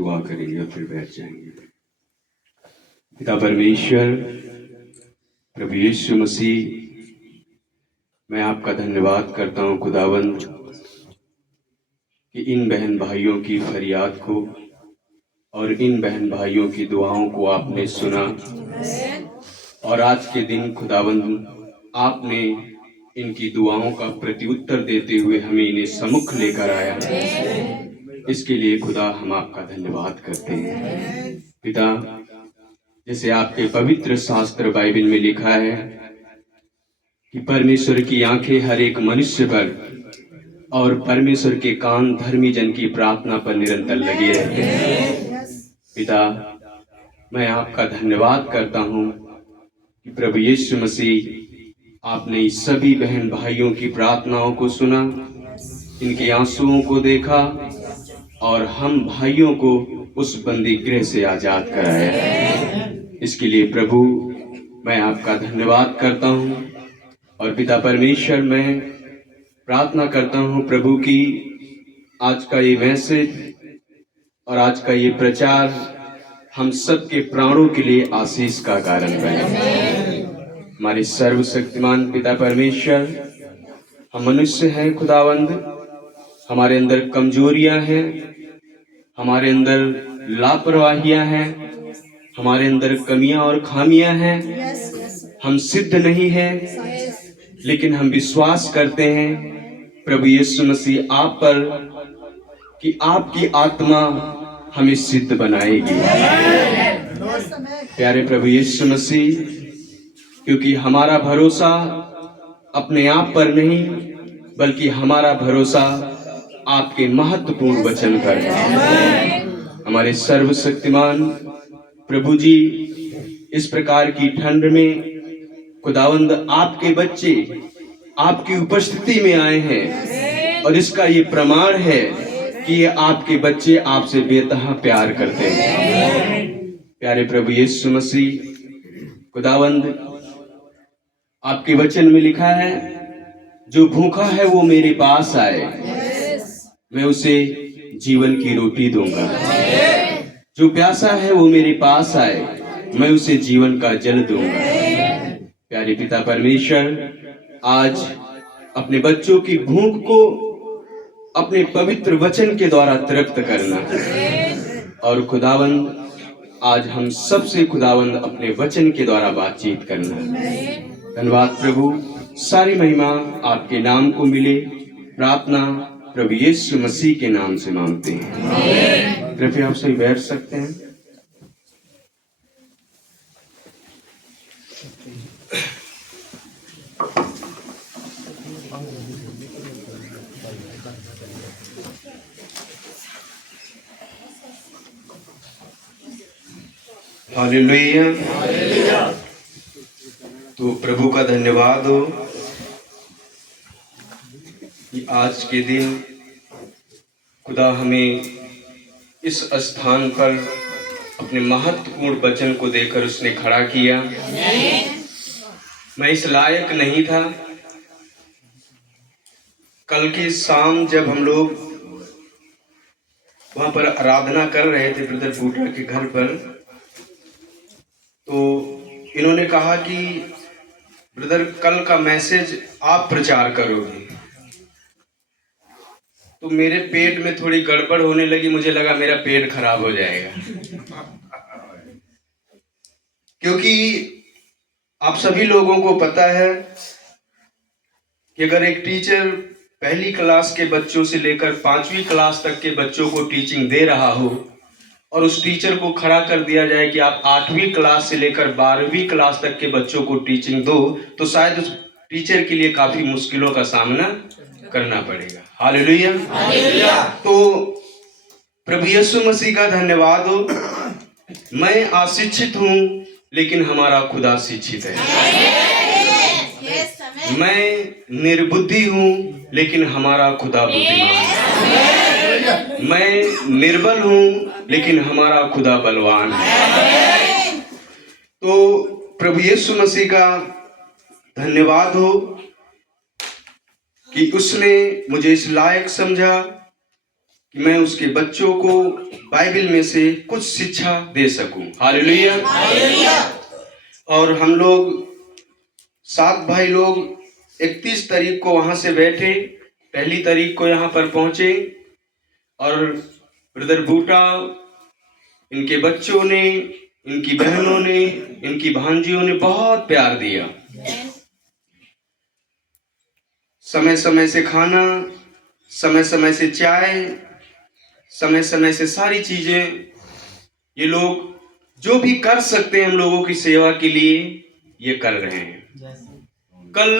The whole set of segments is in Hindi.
दुआ करेंगे और फिर बैठ जाएंगे। पिता परमेश्वर, प्रभु यीशु मसीह, मैं आपका धन्यवाद करता हूँ खुदावंद कि इन बहन भाइयों की फरियाद को और इन बहन भाइयों की दुआओं को आपने सुना और आज के दिन खुदावंद आपने इनकी दुआओं का प्रत्युत्तर देते हुए हमें इन्हें सम्मुख लेकर आया। इसके लिए खुदा हम आपका धन्यवाद करते हैं। पिता, जैसे आपके पवित्र शास्त्र बाइबल में लिखा है कि परमेश्वर की आंखें हर एक मनुष्य पर और परमेश्वर के कान धर्मी जन की प्रार्थना पर निरंतर लगे रहते हैं। पिता, मैं आपका धन्यवाद करता हूँ कि प्रभु यीशु मसीह, आपने इस सभी बहन भाइयों की प्रार्थनाओं को सुना, इनके आंसुओं को देखा और हम भाइयों को उस बंदी गृह से आजाद कराया। इसके लिए प्रभु मैं आपका धन्यवाद करता हूँ। और पिता परमेश्वर, मैं प्रार्थना करता हूँ प्रभु की आज का ये मैसेज और आज का ये प्रचार हम सबके प्राणों के लिए आशीष का कारण बने। हमारे सर्वशक्तिमान पिता परमेश्वर, हम मनुष्य हैं खुदावंद, हमारे अंदर कमजोरियां हैं, हमारे अंदर लापरवाहियां हैं, हमारे अंदर कमियां और खामियां हैं। हम सिद्ध नहीं हैं, लेकिन हम विश्वास करते हैं प्रभु यीशु मसीह आप पर कि आपकी आत्मा हमें सिद्ध बनाएगी। प्यारे प्रभु यीशु मसीह, क्योंकि हमारा भरोसा अपने आप पर नहीं बल्कि हमारा भरोसा आपके महत्वपूर्ण वचन पर है। हमारे सर्वशक्तिमान प्रभु जी, इस प्रकार की ठंड में खुदावंद आपके बच्चे आपकी उपस्थिति में आए हैं और इसका ये प्रमाण है कि ये आपके बच्चे आपसे बेतहा प्यार करते हैं। प्यारे प्रभु यीशु मसीह, खुदावंद आपके वचन में लिखा है, जो भूखा है वो मेरे पास आए, मैं उसे जीवन की रोटी दूंगा। जो प्यासा है वो मेरे पास आए, मैं उसे जीवन का जल दूंगा। प्यारे पिता परमेश्वर, आज अपने बच्चों की भूख को अपने पवित्र वचन के द्वारा तृप्त करना और खुदावंद आज हम सबसे खुदावंद अपने वचन के द्वारा बातचीत करना। धन्यवाद प्रभु, सारी महिमा आपके नाम को मिले। प्रार्थना प्रभु यीशु मसीह के नाम से मांगते हैं। कृपया आप सभी बैठ सकते हैं। हालेलुया। तो प्रभु का धन्यवाद हो कि आज के दिन खुदा हमें इस स्थान पर अपने महत्वपूर्ण वचन को देकर उसने खड़ा किया। मैं इस लायक नहीं था। कल की शाम जब हम लोग वहां पर आराधना कर रहे थे ब्रदर बूटा के घर पर, तो इन्होंने कहा कि ब्रदर कल का मैसेज आप प्रचार करोगे। तो मेरे पेट में थोड़ी गड़बड़ होने लगी, मुझे लगा मेरा पेट खराब हो जाएगा। क्योंकि आप सभी लोगों को पता है कि अगर एक टीचर पहली क्लास के बच्चों से लेकर 5वीं क्लास तक के बच्चों को टीचिंग दे रहा हो और उस टीचर को खड़ा कर दिया जाए कि आप 8वीं क्लास से लेकर 12वीं क्लास तक के बच्चों को टीचिंग दो, तो शायद उस टीचर के लिए काफी मुश्किलों का सामना करना पड़ेगा। हालेलुया। तो प्रभु यीशु मसीह का धन्यवाद हो। मैं अशिक्षित हूँ लेकिन हमारा खुदा शिक्षित है। मैं निर्बुद्धि हूँ लेकिन हमारा खुदा बुद्धिमान है। मैं निर्बल हूँ लेकिन हमारा खुदा बलवान है। तो प्रभु यीशु मसीह का धन्यवाद हो कि उसने मुझे इस लायक समझा कि मैं उसके बच्चों को बाइबल में से कुछ शिक्षा दे सकूं। हालेलुया। और हम लोग 7 भाई लोग 31 तारीख को वहां से बैठे, 1 तारीख को यहाँ पर पहुंचे और ब्रदर बूटा, इनके बच्चों ने, इनकी बहनों ने, इनकी भांजियों ने बहुत प्यार दिया। समय समय से खाना, समय समय से चाय, समय समय से सारी चीजें, ये लोग जो भी कर सकते हैं हम लोगों की सेवा के लिए ये कर रहे हैं। कल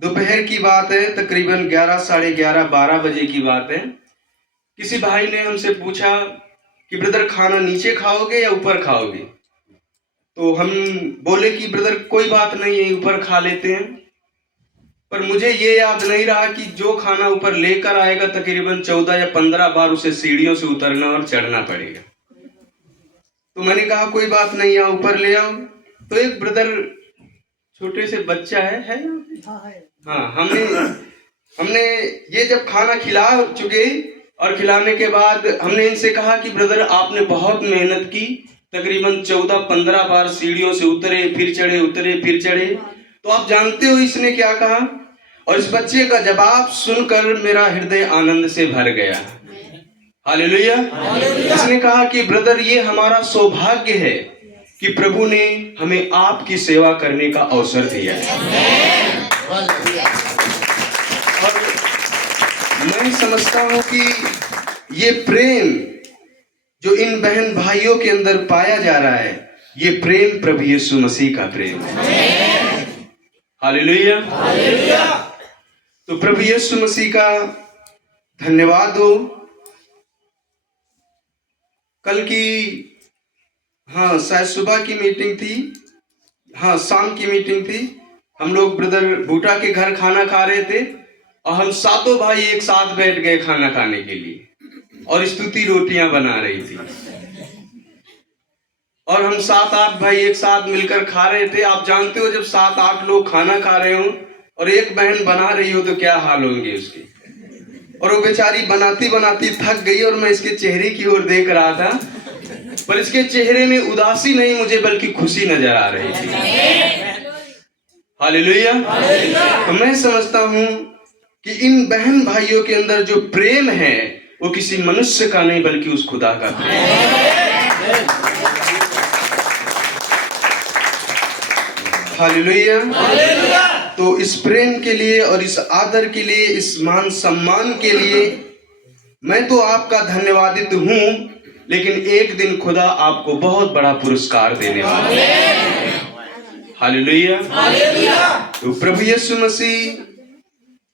दोपहर की बात है, तकरीबन 11, साढ़े 11, 12 बजे की बात है। किसी भाई ने हमसे पूछा कि ब्रदर खाना नीचे खाओगे या ऊपर खाओगे? तो हम बोले कि ब्रदर कोई बात नहीं है, ऊपर खा लेते हैं। पर मुझे ये याद नहीं रहा कि जो खाना ऊपर लेकर आएगा तकरीबन 14 या 15 बार उसे सीढ़ियों से उतरना और चढ़ना पड़ेगा। तो मैंने कहा कोई बात नहीं, यहाँ ऊपर ले आओ। तो एक ब्रदर, छोटे से बच्चा है हाँ, हमने ये जब खाना खिला चुके और खिलाने के बाद हमने इनसे कहा कि ब्रदर आपने बहुत मेहनत की, तकरीबन 14-15 बार सीढ़ियों से उतरे, फिर चढ़े, उतरे, फिर चढ़े। तो आप जानते हो इसने क्या कहा? और इस बच्चे का जवाब सुनकर मेरा हृदय आनंद से भर गया। हालेलुया। इसने कहा कि ब्रदर ये हमारा सौभाग्य है कि प्रभु ने हमें आपकी सेवा करने का अवसर दिया है। और मैं समझता हूं कि ये प्रेम जो इन बहन भाइयों के अंदर पाया जा रहा है, ये प्रेम प्रभु यीशु मसीह का प्रेम है। हालेलुया। तो प्रभु यीशु मसीह का धन्यवाद हो। कल की शायद सुबह की मीटिंग थी, शाम की मीटिंग थी। हम लोग ब्रदर बूटा के घर खाना खा रहे थे और हम 7 भाई एक साथ बैठ गए खाना खाने के लिए और स्तुति रोटियां बना रही थी और हम 7-8 भाई एक साथ मिलकर खा रहे थे। आप जानते हो जब 7-8 लोग खाना खा रहे हो और एक बहन बना रही हो तो क्या हाल होंगे उसके। और वो बेचारी बनाती बनाती थक गई और मैं इसके चेहरे की ओर देख रहा था, पर इसके चेहरे में उदासी नहीं मुझे बल्कि खुशी नजर आ रही थी। हालेलुया। तो मैं समझता हूं कि इन बहन भाइयों के अंदर जो प्रेम है वो किसी मनुष्य का नहीं बल्कि उस खुदा का प्रेम है। हालेलुया। तो इस प्रेम के लिए और इस आदर के लिए, इस मान सम्मान के लिए मैं तो आपका धन्यवादित हूं, लेकिन एक दिन खुदा आपको बहुत बड़ा पुरस्कार देने वाला है। हालेलुया। तो प्रभु यीशु मसीह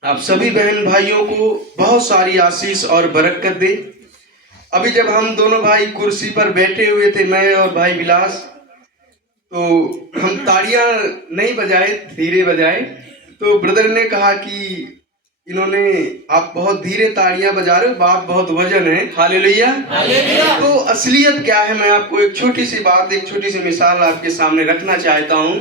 आप सभी बहन भाइयों को बहुत सारी आशीष और बरकत दे। अभी जब हम दोनों भाई कुर्सी पर बैठे हुए थे, मैं और भाई विलास, तो हम ताड़ियां नहीं बजाए, धीरे बजाए। तो ब्रदर ने कहा कि आप बहुत धीरे ताड़ियां बजा रहे हो, बात बहुत वजन है। हालेलुया। तो असलियत क्या है, मैं आपको एक छोटी सी बात, एक छोटी सी मिसाल आपके सामने रखना चाहता हूं।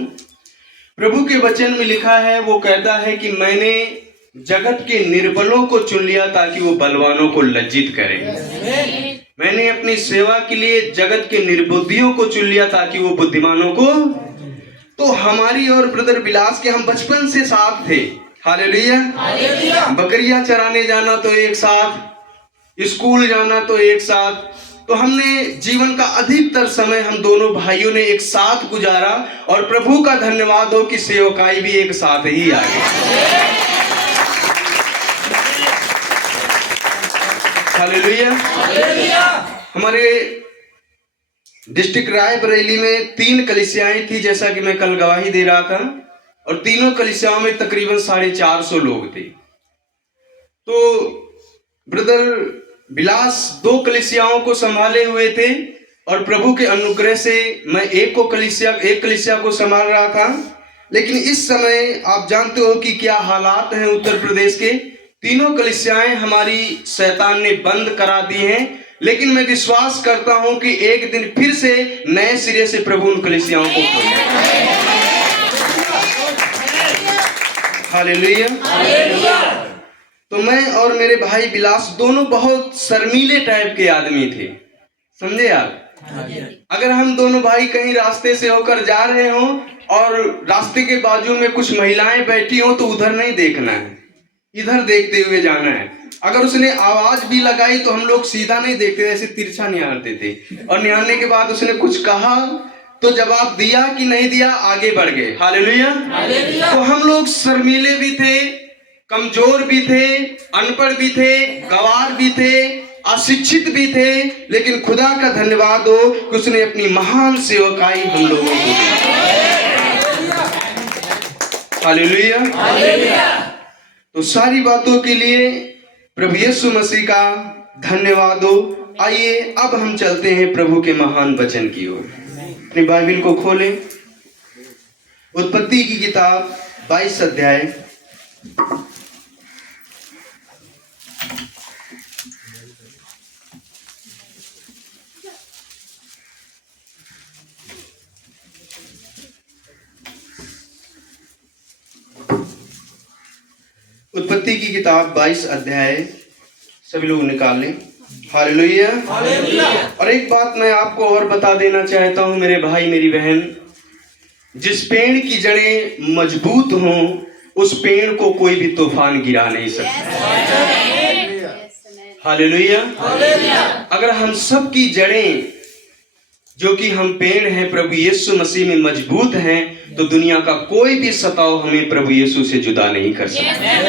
प्रभु के वचन में लिखा है, वो कहता है कि मैंने जगत के निर्बलों को चुन लिया ताकि वो बलवानों को लज्जित करें। मैंने अपनी सेवा के लिए जगत के निर्बुद्धियों को चुन लिया ताकि वो बुद्धिमानों को। तो हमारी और ब्रदर विलास के हम बचपन से साथ थे। हालेलुया। बकरियां चराने जाना तो एक साथ, स्कूल जाना तो एक साथ। तो हमने जीवन का अधिकतर समय हम दोनों भाइयों ने एक साथ गुजारा और प्रभु का धन्यवाद हो कि सेवकाई भी एक साथ ही आ गई। हालेलुया। हमारे डिस्ट्रिक्ट रायबरेली में 3 कलीसियाएं थी, जैसा कि मैं कल गवाही दे रहा था, और तीनों कलीसियाओं में तकरीबन 450 लोग थे। तो ब्रदर विलास 2 कलीसियाओं को संभाले हुए थे और प्रभु के अनुग्रह से मैं एक कलीसिया को संभाल रहा था। लेकिन इस समय आप जानते हो कि क्या हालात हैं उत्तर प्रदेश के। तीनों कलीसियाएं हमारी शैतान ने बंद करा दी हैं, लेकिन मैं विश्वास करता हूं कि एक दिन फिर से नए सिरे से प्रभु उन कलीसियाओं को खोलेगा। हालेलुया। तो मैं और मेरे भाई विलास दोनों बहुत शर्मीले टाइप के आदमी थे, समझे आप। अगर हम दोनों भाई कहीं रास्ते से होकर जा रहे हों और रास्ते के बाजू में कुछ महिलाएं बैठी हों तो उधर नहीं देखना है, इधर देखते हुए जाना है। अगर उसने आवाज भी लगाई तो हम लोग सीधा नहीं देखते, ऐसे तिरछा निहारते थे। और निहारने के बाद उसने कुछ कहा तो जवाब दिया कि नहीं दिया, आगे बढ़ गए। हालेलुया। तो हम लोग शर्मीले भी थे, कमजोर भी थे, अनपढ़ भी थे, गवार भी थे, अशिक्षित भी थे, लेकिन खुदा का धन्यवाद हो कि उसने अपनी महान सेवकाई हम लोगों को दी। हालेलुया। तो सारी बातों के लिए प्रभु यीशु मसीह का धन्यवाद हो। आइए अब हम चलते हैं प्रभु के महान वचन की ओर। अपनी बाइबल को खोलें, उत्पत्ति की किताब 22 अध्याय। उत्पत्ति की किताब 22 अध्याय सभी लोग निकाल लें। हालेलुया। और एक बात मैं आपको और बता देना चाहता हूं मेरे भाई मेरी बहन, जिस पेड़ की जड़ें मजबूत हों उस पेड़ को कोई भी तूफान गिरा नहीं सकता। हालेलुया। अगर हम सब की जड़ें जो कि हम पेड़ हैं प्रभु यीशु मसीह में मजबूत हैं तो दुनिया का कोई भी सताव हमें प्रभु यीशु से जुदा नहीं कर सकता।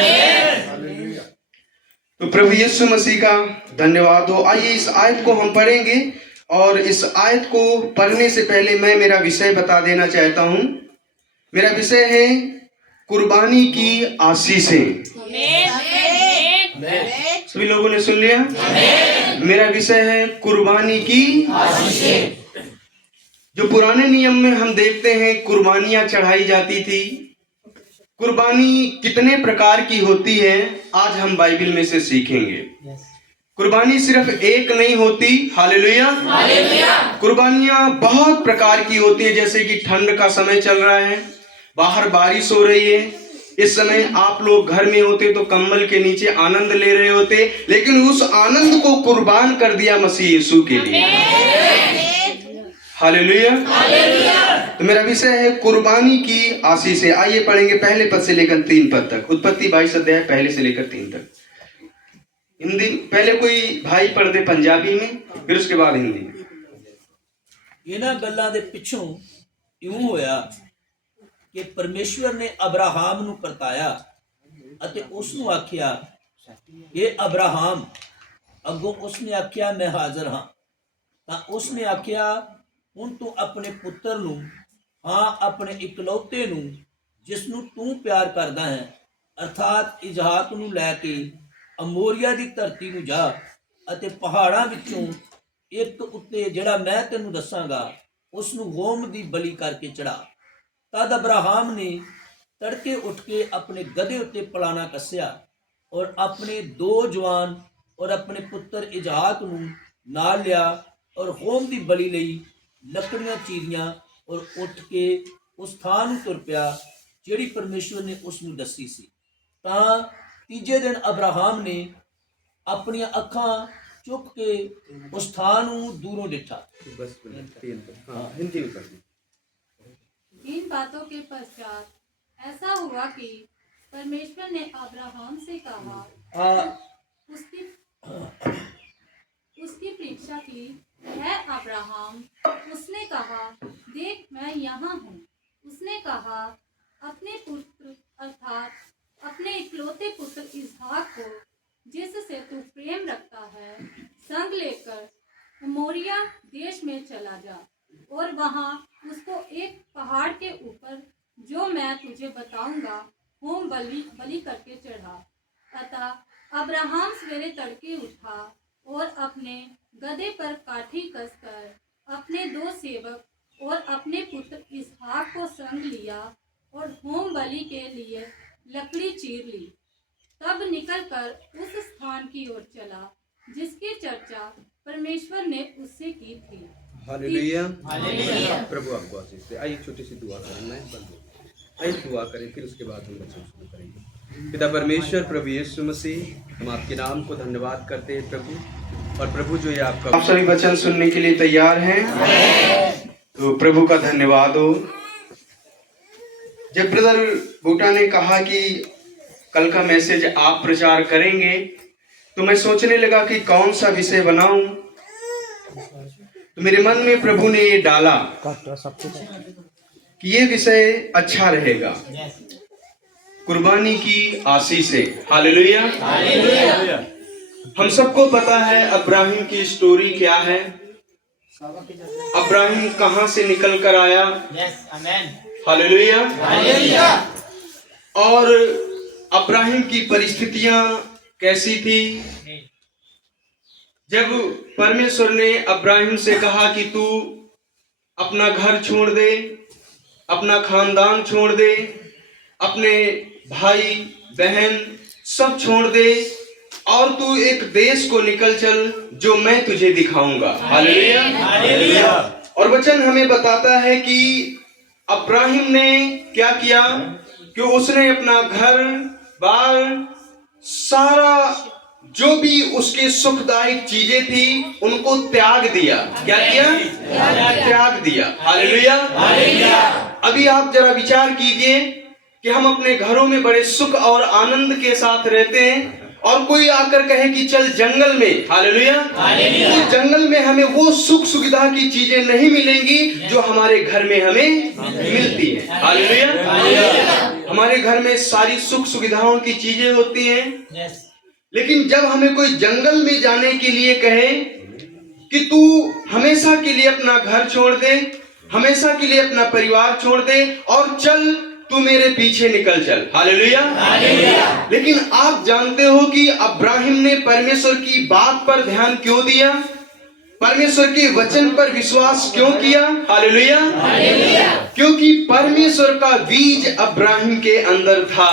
तो प्रभु यीशु मसीह का धन्यवाद हो। आइए इस आयत को हम पढ़ेंगे और इस आयत को पढ़ने से पहले मैं मेरा विषय बता देना चाहता हूं। मेरा विषय है कुर्बानी की आशीषें। सभी लोगों ने सुन लिया? मेरा विषय है कुर्बानी की आशीषें। जो पुराने नियम में हम देखते हैं कुर्बानियां चढ़ाई जाती थी। कुर्बानी कितने प्रकार की होती है आज हम बाइबल में से सीखेंगे। कुर्बानी सिर्फ एक नहीं होती। हालेलुया। कुर्बानियां बहुत प्रकार की होती है। जैसे कि ठंड का समय चल रहा है, बाहर बारिश हो रही है, इस समय आप लोग घर में होते तो कंबल के नीचे आनंद ले रहे होते, लेकिन उस आनंद को कुर्बान कर दिया मसीह यीशु के लिए। हालेलुया। तो मेरा विषय है कुर्बानी की आशीषें। आइए पढ़ेंगे पहले पद से लेकर 3 पद तक। उत्पत्ति 22 अध्याय पहले से लेकर 3 तक। हिंदी पहले कोई भाई पढ़ दे पंजाबी में, फिर उसके बाद हिंदी में। इन्हां गल्लां दे पिछों इउं होया कि परमेश्वर ने अब्राहम नूं परताया अते उस नूं आखिया, ये अब्राहम। अगों उसने आखिया, मैं हाजिर हाँ। तां उसने आखिया, हुण तू अपने पुत्र नूं, हाँ अपने इकलौते नूं जिसनूं तू प्यार करदा है, अर्थात इजहाक नूं लैके अमोरिया दी धरती नूं जा अते पहाड़ां विचों एक उत्ते जिहड़ा मैं तैनूं दसांगा उस नूं होम दी बलि करके चढ़ा। तद अब्राहम ने तड़के उठ के अपने गधे उत्ते पलाना कस्या और अपने 2 जवान और अपने पुत्र इजहाक नूं नाल लिया और होम दी बलि लई लकड़ियां चीरियां और उठ के उस थां नूं तुर पिया जिहड़ी परमेश्वर ने उस नूं दसी सी। तां तीजे दिन अब्राहम ने अपनी अखां चुक के उस थां नूं दूरों डिठा। इन बातों के पश्चात ऐसा हुआ कि परमेश्वर ने अब्राहम से कहा, उसकी परीक्षा की, है अब्राहम। उसने कहा, देख मैं यहाँ हूँ। उसने कहा, अपने पुत्र अर्थात अपने इकलौते पुत्र इसहाक को जिससे तू प्रेम रखता है संग लेकर मोरिया देश में चला जा और वहाँ उसको एक पहाड़ के ऊपर जो मैं तुझे बताऊंगा होम बलि करके चढ़ा। अतः अब्राहम सवेरे तड़के उठा और अपने गधे पर काठी कसकर अपने 2 सेवक और अपने पुत्र इसहाक को संग लिया और होम बलि के लिए लकड़ी चीर ली। तब निकलकर उस स्थान की ओर चला जिसकी चर्चा परमेश्वर ने उससे की थी। हालेलुया। प्रभु आपको आशीष दे। आइए छोटी सी दुआ करें, मैं बंद हो। आइए दुआ करें, फिर उसके बाद हम वचन शुरू करेंगे। पिता परमेश्वर, प्रभु यीशु मसीह, हम आपके नाम को धन्यवाद करते हैं प्रभु। और प्रभु जो ये आपका, आप सभी वचन सुनने के लिए तैयार हैं? तो प्रभु का धन्यवाद हो। जब ब्रदर बूटा ने कहा कि कल का मैसेज आप प्रचार करेंगे, तो मैं सोचने लगा कि कौन सा विषय बनाऊं। तो मेरे मन में प्रभु ने ये डाला कि ये विषय अच्छा रहेगा, कुर्बानी की आशीषें। हालेलुया। हम सबको पता है अब्राहिम की स्टोरी क्या है। अब्राहिम कहां से निकल कर आया। हालेलुया। और अब्राहिम की परिस्थितियां कैसी थी। जब परमेश्वर ने अब्राहिम से कहा कि तू अपना घर छोड़ दे, अपना खानदान छोड़ दे, अपने भाई बहन सब छोड़ दे और तू एक देश को निकल चल जो मैं तुझे दिखाऊंगा। हालेलुया। और वचन हमें बताता है कि अब्राहिम ने क्या किया कि उसने अपना घर बार सारा जो भी उसके सुखदायक चीजें थी उनको त्याग दिया। क्या किया? त्याग दिया। हालेलुया। अभी आप जरा विचार कीजिए कि हम अपने घरों में बड़े सुख और आनंद के साथ रहते हैं और कोई आकर कहे कि चल जंगल में। हालेलुया। तो जंगल में हमें वो सुख सुविधा की चीजें नहीं मिलेंगी जो हमारे घर में हमें मिलती है। हालेलुया। हमारे घर में सारी सुख सुविधाओं की चीजें होती हैं, लेकिन जब हमें कोई जंगल में जाने के लिए कहे कि तू हमेशा के लिए अपना घर छोड़ दे, हमेशा के लिए अपना परिवार छोड़ दे और चल तू मेरे पीछे निकल चल। हालेलुया। लेकिन आप जानते हो कि अब्राहिम ने परमेश्वर की बात पर ध्यान क्यों दिया, परमेश्वर के वचन पर विश्वास क्यों किया। हालेलुया। क्योंकि परमेश्वर का बीज अब्राहिम के अंदर था।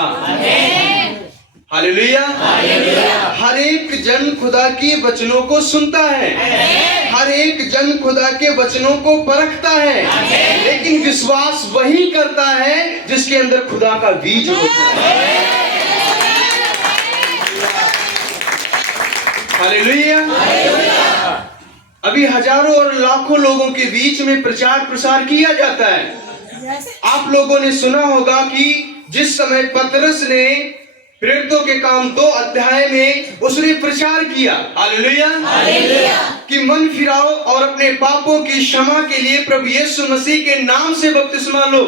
हालेलुया। हर एक जन खुदा के वचनों को सुनता है, हर एक जन खुदा के वचनों को परखता है, लेकिन विश्वास वही करता है जिसके अंदर खुदा का बीज होता है। हालेलुया। अभी हजारों और लाखों लोगों के बीच में प्रचार प्रसार किया जाता है। आप लोगों ने सुना होगा कि जिस समय पतरस ने प्रेरितों के काम 2 अध्याय में उसने प्रचार किया। हालेलुया। कि मन फिराओ और अपने पापों की क्षमा के लिए प्रभु यीशु मसीह के नाम से बपतिस्मा लो।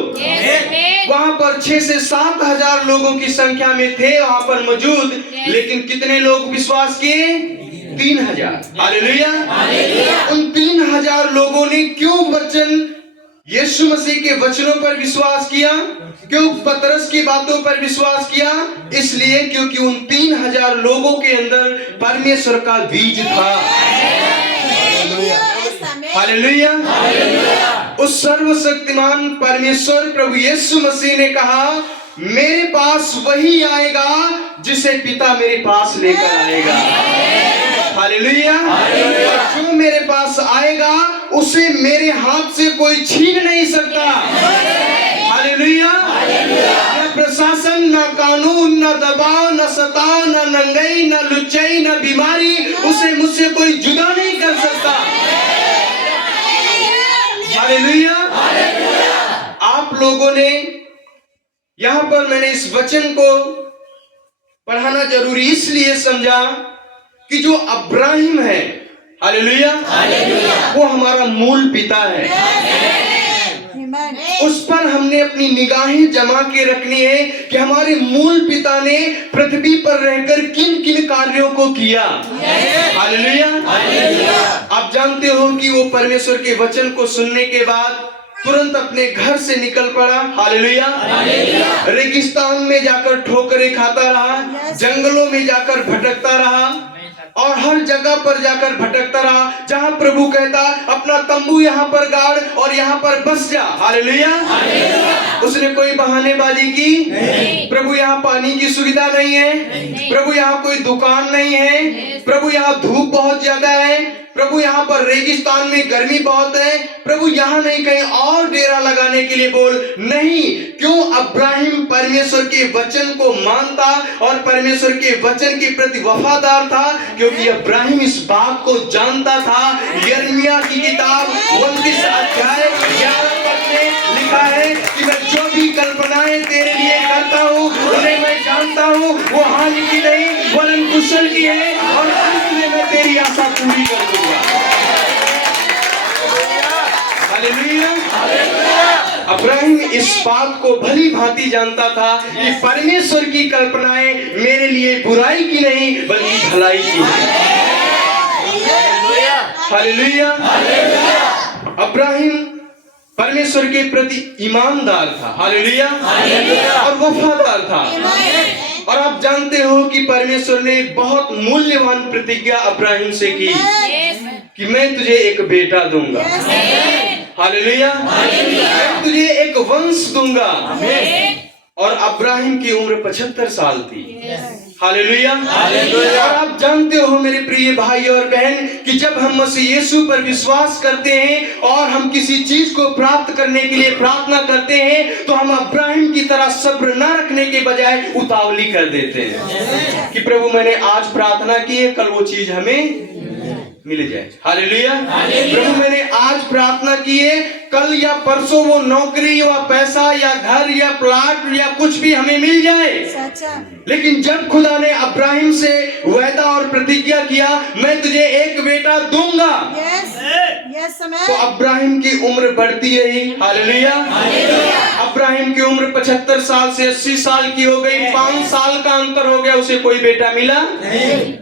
वहां पर 6 से 7 हजार लोगों की संख्या में थे वहां पर मौजूद, लेकिन कितने लोग विश्वास किए? 3000। हालेलुया। उन 3000 लोगों ने क्यों वचन यीशु मसीह के वचनों पर विश्वास किया, क्यों पतरस की बातों पर विश्वास किया? इसलिए क्योंकि उन 3000 लोगों के अंदर परमेश्वर का बीज था। हालेलुया। उस सर्वशक्तिमान परमेश्वर प्रभु यीशु मसीह ने कहा मेरे पास वही आएगा जिसे पिता मेरे पास लेकर आएगा। हालेलुया। जो मेरे पास आएगा उसे मेरे हाथ से कोई छीन नहीं सकता। हालेलुया। न प्रशासन, न कानून, न दबाव, न सताव, न नंगाई, न लुच्चाई, न बीमारी उसे मुझसे कोई जुदा नहीं कर सकता। हालेलुया। आप लोगों ने यहाँ पर मैंने इस वचन को पढ़ाना जरूरी इसलिए समझा कि जो अब्राहिम है, हालेलुया, वो हमारा मूल पिता है। उस पर हमने अपनी निगाहें जमा के रखनी है कि हमारे मूल पिता ने पृथ्वी पर रहकर किन किन कार्यों को किया। हालेलुया। आप जानते हो कि वो परमेश्वर के वचन को सुनने के बाद तुरंत अपने घर से निकल पड़ा। हालेलुया। रेगिस्तान में जाकर ठोकरें खाता रहा, जंगलों में जाकर भटकता रहा और हर जगह पर जाकर भटकता रहा। जहां प्रभु कहता अपना तंबू यहाँ पर गाड़ और यहाँ पर बस जा। हालेलुया। उसने कोई बहानेबाजी की? प्रभु यहाँ पानी की सुविधा नहीं है, प्रभु यहाँ कोई दुकान नहीं है, प्रभु यहाँ धूप बहुत ज्यादा है, प्रभु यहाँ पर रेगिस्तान में गर्मी बहुत है, प्रभु यहाँ नहीं कहीं और डेरा लगाने के लिए बोल। नहीं, क्यों? अब्राहिम परमेश्वर के वचन को मानता और परमेश्वर के वचन के प्रति वफादार था, क्योंकि अब्राहिम इस बात को जानता था। यिर्मयाह की किताब 29 अध्याय 11 पद में लिखा है कि मैं जो भी कल्पनाएं तेरे लिए करता हूँ उन्हें मैं जानता हूँ, वो हानि की नहीं वरन कुशल की है, और अंत में मैं तेरी आशा पूरी कर दूंगा। हालेलुया। अब्राहिम इस बात को भली भांति जानता था कि परमेश्वर की कल्पनाएं मेरे लिए बुराई की नहीं बल्कि भलाई की है। हालेलुया। अब्राहिम परमेश्वर के प्रति ईमानदार था। हालेलुया। और वफादार था। और आप जानते हो कि परमेश्वर ने बहुत मूल्यवान प्रतिज्ञा अब्राहिम से की कि मैं तुझे एक बेटा दूंगा। हालेलुया। मैं तुझे एक वंश दूंगा। और अब्राहिम की उम्र 75 साल थी। हालेलुया। और आप जानते हो मेरे प्रिय भाई और बहन कि जब हम मसीह यीशु पर विश्वास करते हैं और हम किसी चीज को प्राप्त करने के लिए प्रार्थना करते हैं तो हम अब्राहिम की तरह सब्र न रखने के बजाय उतावली कर देते हैं कि प्रभु मैंने आज प्रार्थना की है, कल वो चीज हमें मिल जाए। हालेलुया। प्रभु मैंने आज प्रार्थना की है, कल या परसों वो नौकरी या पैसा या घर या प्लाट या कुछ भी हमें मिल जाए। लेकिन जब खुदा ने अब्राहिम से वादा और प्रतिज्ञा किया मैं तुझे एक बेटा दूंगा, तो अब्राहिम की उम्र बढ़ती रही। हालेलुया। अब्राहिम की उम्र 75 साल से 80 साल की हो गई। 5 साल का अंतर हो गया, उसे कोई बेटा मिला नहीं।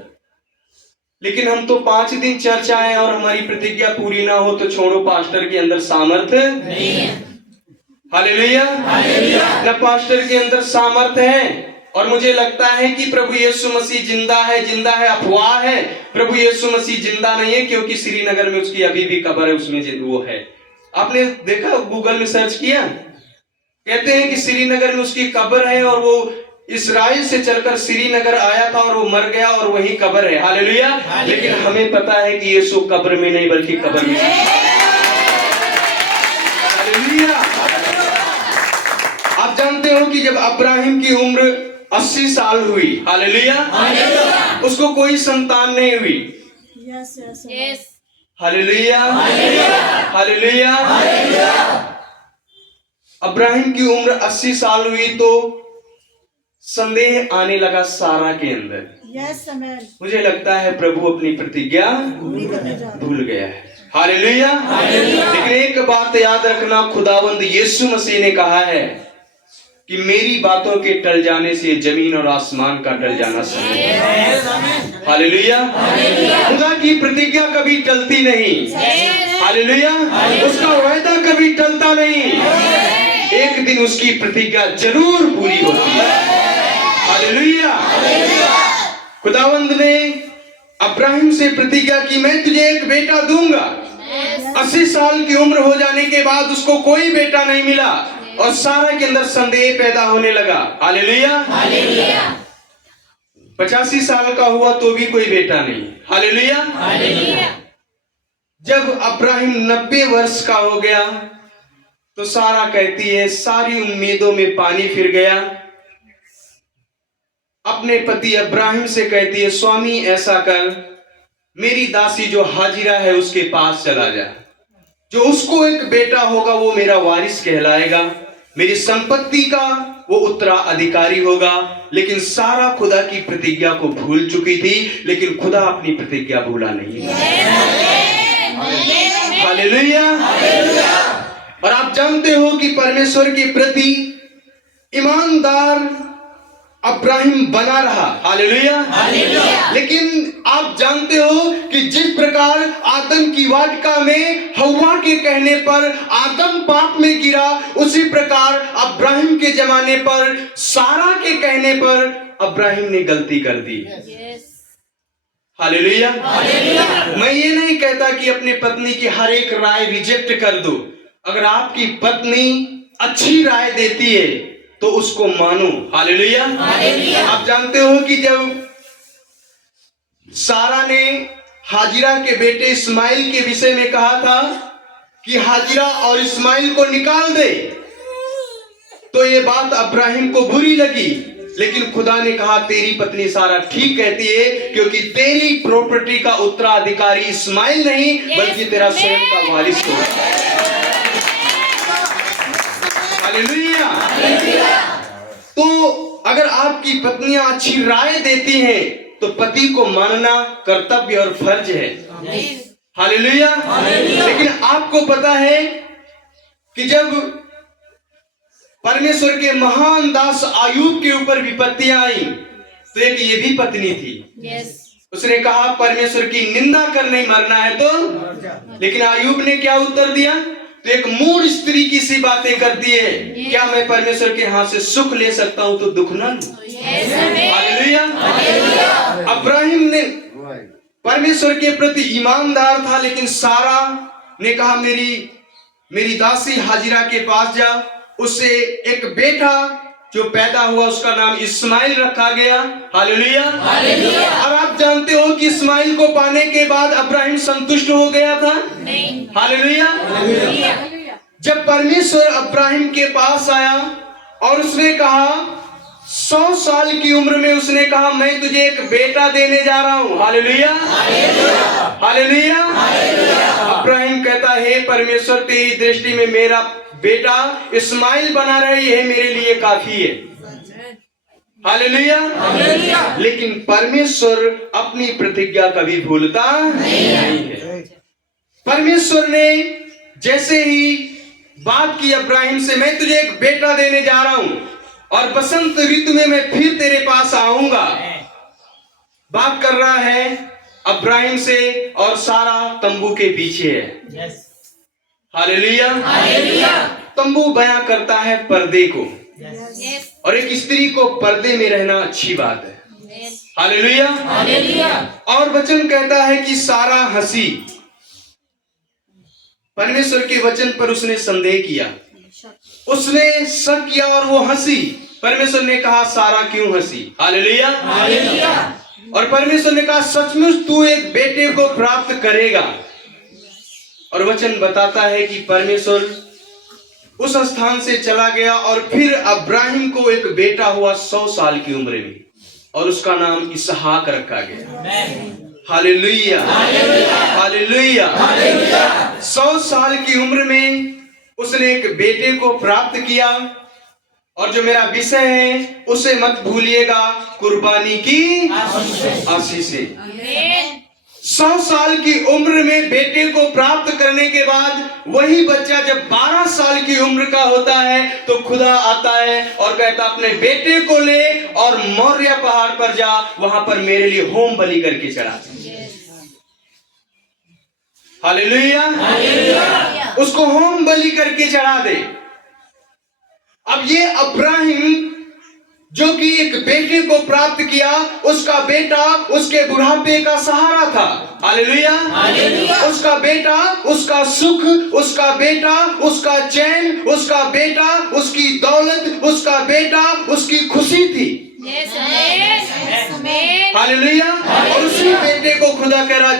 लेकिन हम तो 5 दिन चर्च आए और हमारी प्रतिज्ञा पूरी ना हो तो छोड़ो, पास्टर के अंदर सामर्थ्य नहीं है। हालेलुया। न पास्टर के अंदर सामर्थ्य है। और मुझे लगता है कि प्रभु यीशु मसीह जिंदा है, अफवाह है। प्रभु यीशु मसीह जिंदा नहीं है, क्योंकि श्रीनगर में उसकी अभी भी कब्र है, उसमें वो है। आपने देखा, गूगल में सर्च किया, कहते हैं कि श्रीनगर में उसकी कब्र है और वो इस्राइल से चलकर श्रीनगर आया था और वो मर गया और वही कब्र है। हालेलुया। लेकिन हमें पता है कि यीशु कब्र में नहीं बल्कि कब्र में। हालेलुया। आप जानते हो कि जब अब्राहिम की उम्र 80 साल हुई, हालेलुया, उसको कोई संतान नहीं हुई। हालेलुया। हालेलुया। अब्राहिम की उम्र 80 साल हुई तो संदेह आने लगा सारा के अंदर। मुझे लगता है प्रभु अपनी प्रतिज्ञा भूल गया है। हालेलुया। लेकिन एक बात याद रखना, खुदावंद यीशु मसीह ने कहा है कि मेरी बातों के टल जाने से जमीन और आसमान का टल जाना समय है। हालेलुया। खुदा की प्रतिज्ञा कभी टलती नहीं। हालेलुया। उसका वायदा कभी टलता नहीं। एक दिन उसकी प्रतिज्ञा जरूर पूरी होती है। हालेलुया। खुदावंद ने अब्राहिम से प्रतिज्ञा की मैं तुझे एक बेटा दूंगा। 80 साल की उम्र हो जाने के बाद उसको कोई बेटा नहीं मिला और सारा के अंदर संदेह पैदा होने लगा। हालेलुया। 85 साल का हुआ तो भी कोई बेटा नहीं। हालेलुया। जब अब्राहिम 90 वर्ष का हो गया तो सारा कहती है सारी उम्मीदों में पानी फिर गया। अपने पति अब्राहिम से कहती है स्वामी ऐसा कर, मेरी दासी जो हाजिरा है उसके पास चला जा, जो उसको एक बेटा होगा वो मेरा वारिस कहलाएगा, मेरी संपत्ति का वो उत्तराधिकारी होगा। लेकिन सारा खुदा की प्रतिज्ञा को भूल चुकी थी, लेकिन खुदा अपनी प्रतिज्ञा भूला नहीं। हालेलुया। और आप जानते हो कि परमेश्वर के प्रति ईमानदार अब्राहिम बना रहा। हालेलुया। लेकिन आप जानते हो कि जिस प्रकार आदम की वाटिका में हव्वा के कहने पर आदम पाप में गिरा, उसी प्रकार अब्राहिम के जमाने पर सारा के कहने पर अब्राहिम ने गलती कर दी। हालेलुया। मैं ये नहीं कहता कि अपनी पत्नी की हर एक राय रिजेक्ट कर दो। अगर आपकी पत्नी अच्छी राय देती है तो उसको मानो। हालेलुया। आप जानते हो कि जब सारा ने हाजिरा के बेटे इस्माइल के विषय में कहा था कि हाजिरा और इस्माइल को निकाल दे, तो ये बात अब्राहिम को बुरी लगी। लेकिन खुदा ने कहा तेरी पत्नी सारा ठीक कहती है, क्योंकि तेरी प्रॉपर्टी का उत्तराधिकारी इस्माइल नहीं बल्कि तेरा स्वयं का वारिस होगा। हालेलुया। तो अगर आपकी पत्नियां अच्छी राय देती हैं तो पति को मानना कर्तव्य और फर्ज है। हालेलुया। लेकिन आपको पता है कि जब परमेश्वर के महान दास आयूब के ऊपर विपत्तियां आई तो एक ये भी पत्नी थी। उसने कहा परमेश्वर की निंदा करने मरना है तो, लेकिन आयूब ने क्या उत्तर दिया? तो एक मूढ़ स्त्री की सी बातें करती है, क्या मैं परमेश्वर के हाथ से सुख ले सकता हूं तो दुख ना लूं? हालेलुया। अब्राहिम ने परमेश्वर के प्रति ईमानदार था, लेकिन सारा ने कहा मेरी दासी हाजिरा के पास जा, उससे एक बेटा जो पैदा हुआ उसका नाम इस्माइल रखा गया। हालेलुया। और आप जानते हो कि इस्माइल को पाने के बाद अब्राहिम संतुष्ट हो गया था। हालेलुया। जब परमेश्वर अब्राहिम के पास आया और उसने कहा 100 साल की उम्र में उसने कहा मैं तुझे एक बेटा देने जा रहा हूं। हालेलुया। हालेलुया। अब्राहिम कहता है परमेश्वर तेरी दृष्टि में मेरा बेटा इस्माइल बना रही है, मेरे लिए काफी है। हालेलुया। लेकिन परमेश्वर अपनी प्रतिज्ञा कभी भूलता नहीं है। परमेश्वर ने जैसे ही बात की अब्राहिम से, मैं तुझे एक बेटा देने जा रहा हूं और बसंत ऋतु में मैं फिर तेरे पास आऊंगा। बात कर रहा है अब्राहिम से और सारा तंबू के पीछे है। हालेलुया। तंबू बयां करता है पर्दे को, और एक स्त्री को पर्दे में रहना अच्छी बात है। हालेलुया। और वचन कहता है कि सारा हंसी। परमेश्वर के वचन पर उसने संदेह किया, उसने शक किया और वो हंसी। परमेश्वर ने कहा सारा क्यों हंसी? हालेलुया। और परमेश्वर ने कहा सचमुच तू एक बेटे को प्राप्त करेगा। और वचन बताता है कि परमेश्वर उस स्थान से चला गया और फिर अब्राहिम को एक बेटा हुआ 100 साल की उम्र में, और उसका नाम इसहाक रखा गया। हालेलुया। हालेलुया। 100 साल की उम्र में उसने एक बेटे को प्राप्त किया। और जो मेरा विषय है उसे मत भूलिएगा, कुर्बानी की आशीषें। 100 साल की उम्र में बेटे को प्राप्त करने के बाद वही बच्चा जब 12 साल की उम्र का होता है तो खुदा आता है और कहता अपने बेटे को ले और मौर्य पहाड़ पर जा, वहां पर मेरे लिए होम बलि करके चढ़ा। हालेलुया। उसको होम बलि करके चढ़ा दे। अब ये अब्राहिम जो कि एक बेटे को प्राप्त किया, उसका बेटा उसके बुढ़ापे का सहारा था। हालेलुया। उसका बेटा उसका सुख, उसका बेटा उसका चैन, उसका बेटा उसकी दौलत, उसका बेटा उसकी खुशी थी। हालेलुया। और उसी बेटे को खुदा कह रहा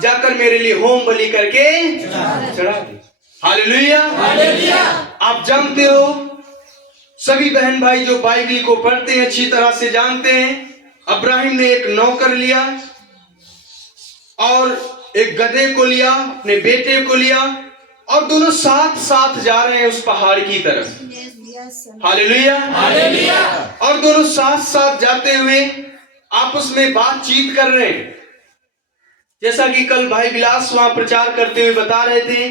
जाकर मेरे लिए होम बलि करके चढ़ा दे। हालेलुया। आप जानते हो, सभी बहन भाई जो बाइबल को पढ़ते हैं अच्छी तरह से जानते हैं, अब्राहिम ने एक नौकर लिया और एक गधे को लिया, अपने बेटे को लिया, और दोनों साथ साथ जा रहे हैं उस पहाड़ की तरफ। हालेलुया। और दोनों साथ साथ जाते हुए आपस में बातचीत कर रहे हैं। जैसा कि कल भाई विलास वहां प्रचार करते हुए बता रहे थे,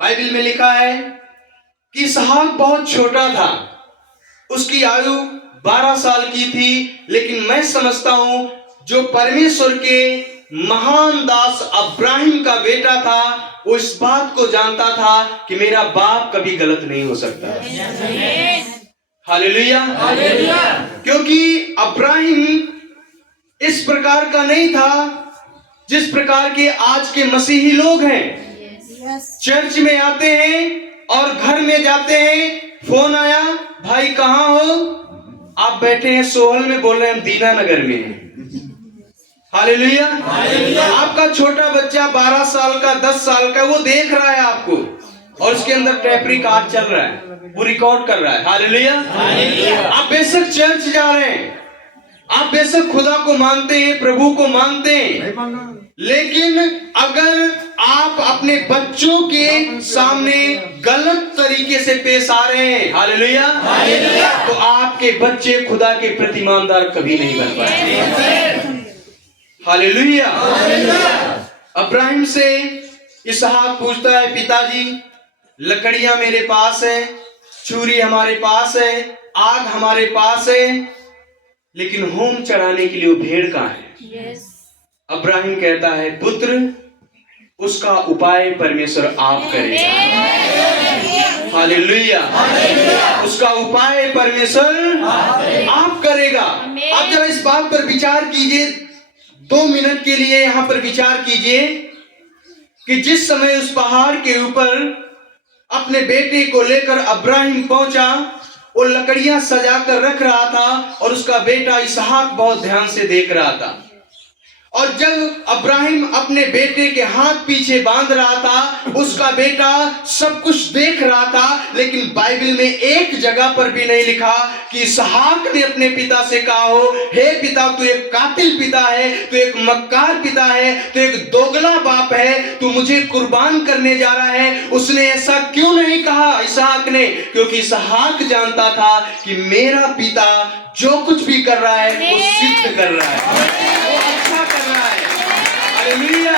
बाइबल में लिखा है कि इसहाक बहुत छोटा था, उसकी आयु 12 साल की थी। लेकिन मैं समझता हूं जो परमेश्वर के महान दास अब्राहिम का बेटा था, वो इस बात को जानता था कि मेरा बाप कभी गलत नहीं हो सकता। हालेलुया। क्योंकि अब्राहिम इस प्रकार का नहीं था जिस प्रकार के आज के मसीही लोग हैं। चर्च में आते हैं और घर में जाते हैं, फोन आया भाई कहाँ हो? आप बैठे हैं सोहल में, बोल रहे हैं हम दीना नगर में हैं। हालेलुया। आपका छोटा बच्चा 12 साल का, 10 साल का, वो देख रहा है आपको, और उसके अंदर टेप रिकॉर्ड चल रहा है, वो रिकॉर्ड कर रहा है। हालेलुया। आप बेशक चर्च जा रहे हैं, आप बेशक खुदा को मानते हैं, प्रभु को मानते हैं, लेकिन अगर आप अपने बच्चों के सामने गलत तरीके से पेश आ रहे हैं, हालेलुया, तो आपके बच्चे खुदा के प्रति ईमानदार कभी नहीं बन पाएंगे। हालेलुया। अब्राहिम से इसहाक पूछता है, पिताजी लकड़ियां मेरे पास है, छुरी हमारे पास है, आग हमारे पास है, लेकिन होम चढ़ाने के लिए वो भेड़ कहाँ है? अब्राहिम कहता है, पुत्र उसका उपाय परमेश्वर आप करेगा। हालेलुया। उसका उपाय परमेश्वर आप करेगा। आप जरा इस बात पर विचार कीजिए, 2 मिनट के लिए यहां पर विचार कीजिए कि जिस समय उस पहाड़ के ऊपर अपने बेटे को लेकर अब्राहिम पहुंचा, वो लकड़ियां सजा कर रख रहा था और उसका बेटा इसहाक बहुत ध्यान से देख रहा था। और जब अब्राहिम अपने बेटे के हाथ पीछे बांध रहा था, उसका बेटा सब कुछ देख रहा था, लेकिन बाइबल में एक जगह पर भी नहीं लिखा कि इसहाक ने अपने पिता से कहा हो, हे पिता तू एक कातिल पिता है, तू एक मक्कार पिता है, तू एक दोगला बाप है, तू मुझे कुर्बान करने जा रहा है। उसने ऐसा क्यों नहीं कहा इसहाक ने? क्योंकि इसहाक जानता था कि मेरा पिता जो कुछ भी कर रहा है वो सिद्ध कर रहा है, वो अच्छा कर रहा है। हालेलुया।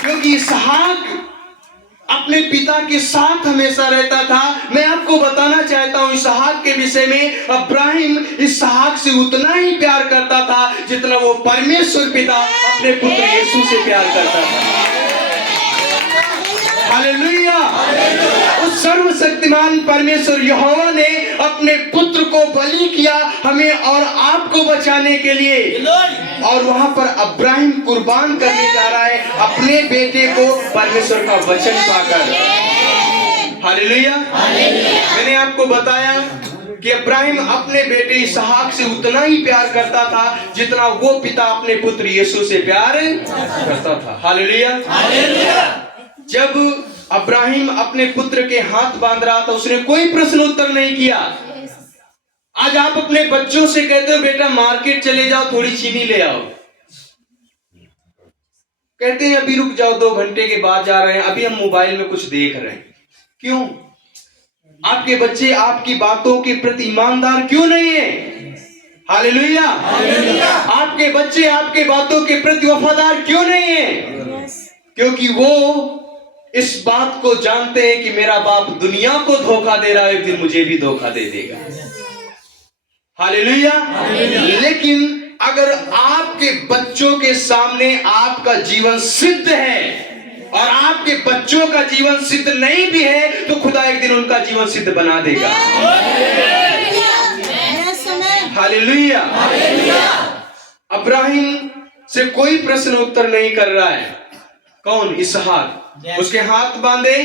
क्योंकि इसहाक अपने पिता के साथ हमेशा रहता था। मैं आपको बताना चाहता हूं इसहाक के विषय में, अब्राहिम इसहाक से उतना ही प्यार करता था जितना वो परमेश्वर पिता अपने पुत्र यीशु से प्यार करता था। हालेलुया। उस सर्वशक्तिमान परमेश्वर यहोवा ने अपने पुत्र को बलि किया हमें और आपको बचाने के लिए, और वहां पर अब्राहिम कुर्बान करने जा रहा है अपने बेटे को परमेश्वर का वचन पाकर। हालेलुया। मैंने आपको बताया कि अब्राहिम अपने बेटे इसहाक से उतना ही प्यार करता था जितना वो पिता अपने पुत्र यीशु से प्यार करता था। हालेलुया। जब अब्राहिम अपने पुत्र के हाथ बांध रहा था, उसने कोई प्रश्न उत्तर नहीं किया। आज आप अपने बच्चों से कहते हो बेटा मार्केट चले जाओ, थोड़ी चीनी ले आओ, कहते हैं अभी रुक जाओ, 2 घंटे के बाद जा रहे हैं, अभी हम मोबाइल में कुछ देख रहे हैं। क्यों? आपके बच्चे आपकी बातों के प्रति ईमानदार क्यों नहीं है? हालेलुया। आपके बच्चे आपके बातों के प्रति वफादार क्यों नहीं है? क्योंकि वो इस बात को जानते हैं कि मेरा बाप दुनिया को धोखा दे रहा है, एक दिन मुझे भी धोखा दे देगा। हालेलुया। लेकिन अगर आपके बच्चों के सामने आपका जीवन सिद्ध है और आपके बच्चों का जीवन सिद्ध नहीं भी है, तो खुदा एक दिन उनका जीवन सिद्ध बना देगा। हालेलुया। अब्राहिम से कोई प्रश्न उत्तर नहीं कर रहा है। कौन? इसहाक। उसके हाथ बांधे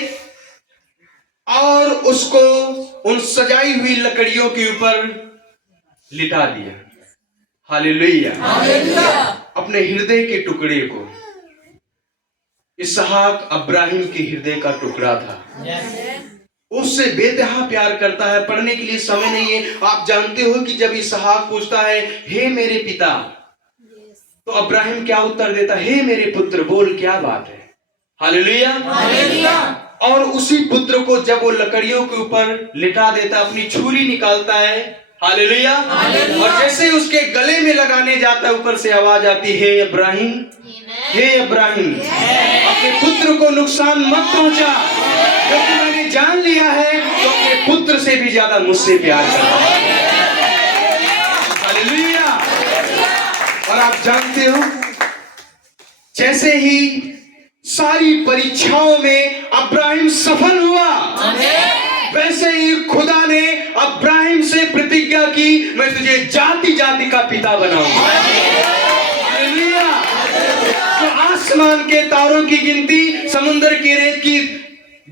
और उसको उन सजाई हुई लकड़ियों के ऊपर लिटा दिया। हालेलुया। अपने हृदय के टुकड़े को, इसहाक अब्राहिम के हृदय का टुकड़ा था, उससे बेतहा प्यार करता है। पढ़ने के लिए समय नहीं है। आप जानते हो कि जब इसहाक पूछता है हे मेरे पिता, तो अब्राहिम क्या उत्तर देता? हे मेरे पुत्र, बोल क्या बात है। हालेलुया। और उसी पुत्र को जब वो लकड़ियों के ऊपर लिटा देता, अपनी छुरी निकालता है। हालेलुया। और जैसे उसके गले में लगाने जाता है, ऊपर से आवाज आती है, हे अब्राहिम, हे अब्राहिम, अपने पुत्र को नुकसान मत पहुंचा, क्योंकि मैंने जान लिया है तो अपने पुत्र से भी ज्यादा मुझसे प्यार करता है। हालेलुया। और आप जानते हो, जैसे ही सारी परीक्षाओं में अब्राहिम सफल हुआ, वैसे ही खुदा ने अब्राहिम से प्रतिज्ञा की, मैं तुझे जाति जाति का पिता बनाऊंगा। हालेलुया। तो आसमान के तारों की गिनती, समुद्र की रेत की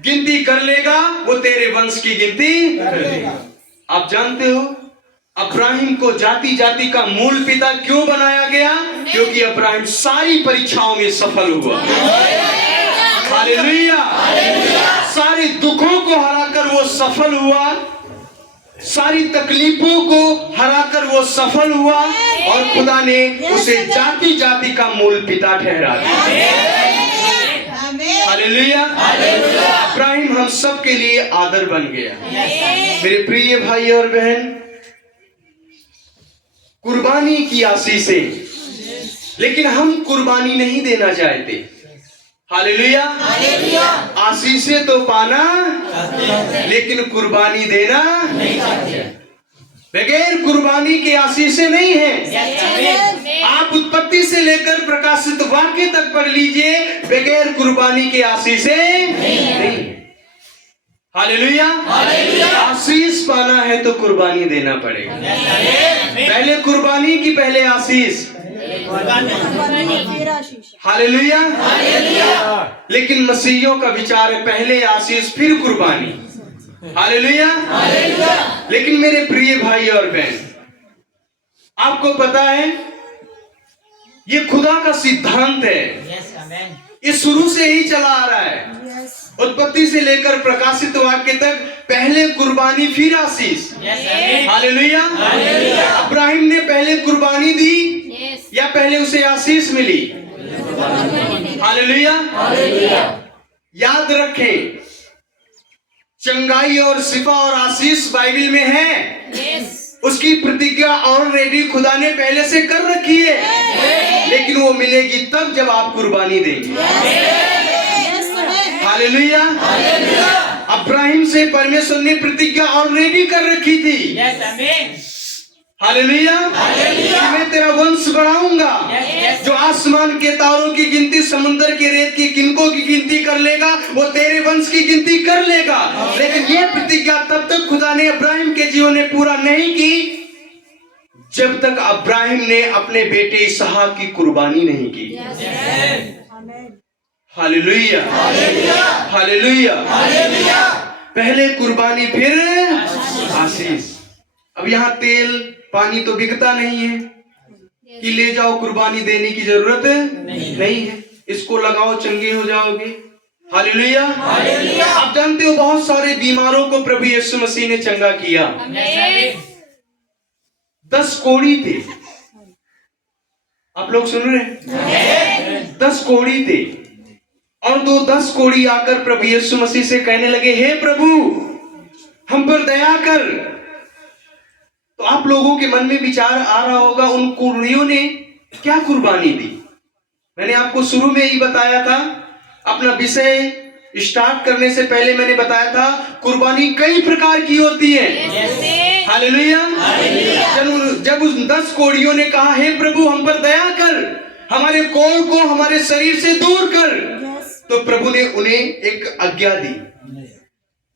गिनती कर लेगा, वो तेरे वंश की गिनती कर लेगा। आप जानते हो अब्राहिम को जाति जाति का मूल पिता क्यों बनाया गया? क्योंकि अब्राहिम सारी परीक्षाओं में सफल हुआ। हालेलुया। सारे दुखों को हराकर वो सफल हुआ, सारी तकलीफों को हराकर वो सफल हुआ और खुदा ने उसे जाति जाति का मूल पिता ठहरा दिया। हालेलुया। अब्राहिम हम सब के लिए आदर बन गया। मेरे प्रिय भाई और बहन, कुर्बानी की आशीषें, लेकिन हम कुर्बानी नहीं देना चाहते। हालेलुया। आशीषें तो पाना, लेकिन कुर्बानी देना नहीं चाहते। बगैर कुर्बानी के आशीषें नहीं है। आप उत्पत्ति से लेकर प्रकाशित वाक्य तक पढ़ लीजिए, बगैर कुर्बानी के आशीषें नहीं। हालेलुया। आशीष पाना है तो कुर्बानी देना पड़ेगा। पहले कुर्बानी की पहले आशीष। हालेलुया। लेकिन मसीहियों का विचार है पहले आशीष फिर कुर्बानी। हालेलुया। लेकिन मेरे प्रिय भाई और बहन, आपको पता है ये खुदा का सिद्धांत है, ये शुरू से ही चला आ रहा है। उत्पत्ति से लेकर प्रकाशित वाक्य तक पहले कुर्बानी फिर आशीष। हालेलुया। अब्राहिम ने पहले कुर्बानी दी या पहले उसे आशीष मिली? हालेलुया। याद रखें, चंगाई और शिफा और आशीष बाइबल में है। उसकी प्रतिज्ञा ऑलरेडी खुदा ने पहले से कर रखी है, लेकिन वो मिलेगी तब जब आप कुर्बानी देंगे। हालेलुया। अब्राहिम से परमेश्वर ने प्रतिज्ञा ऑलरेडी कर रखी थी। हालेलुया। मैं तेरा वंश बढ़ाऊंगा। जो आसमान के तारों की गिनती, समुद्र के रेत की किनकों की गिनती कर लेगा, वो तेरे वंश की गिनती कर लेगा। लेकिन ये प्रतिज्ञा तब तक खुदा ने अब्राहिम के जीवन में पूरा नहीं की जब तक अब्राहिम ने अपने बेटे इसहाक की कुर्बानी नहीं की। हालेलुया। हालेलुया। पहले कुर्बानी फिर आशीष। अब यहाँ तेल पानी तो बिकता नहीं है कि ले जाओ कुर्बानी देने की जरूरत नहीं है, इसको लगाओ चंगे हो जाओगे। हालेलुया। आप जानते हो बहुत सारे बीमारों को प्रभु यीशु मसीह ने चंगा किया। 10 कोढ़ी थे, आप लोग सुन रहे हैं? 10 कोढ़ी थे और 10 कोढ़ी आकर प्रभु यीशु मसीह से कहने लगे, हे प्रभु हम पर दया कर। तो आप लोगों के मन में विचार आ रहा होगा, उन कोढ़ियों ने क्या कुर्बानी दी? मैंने आपको शुरू में ही बताया था, अपना विषय स्टार्ट करने से पहले मैंने बताया था कुर्बानी कई प्रकार की होती है। हालेलुया। जब उस 10 कोढ़ियों ने कहा, हे प्रभु हम पर दया कर, हमारे कोढ़ को हमारे शरीर से दूर कर, तो प्रभु ने उन्हें एक आज्ञा दी।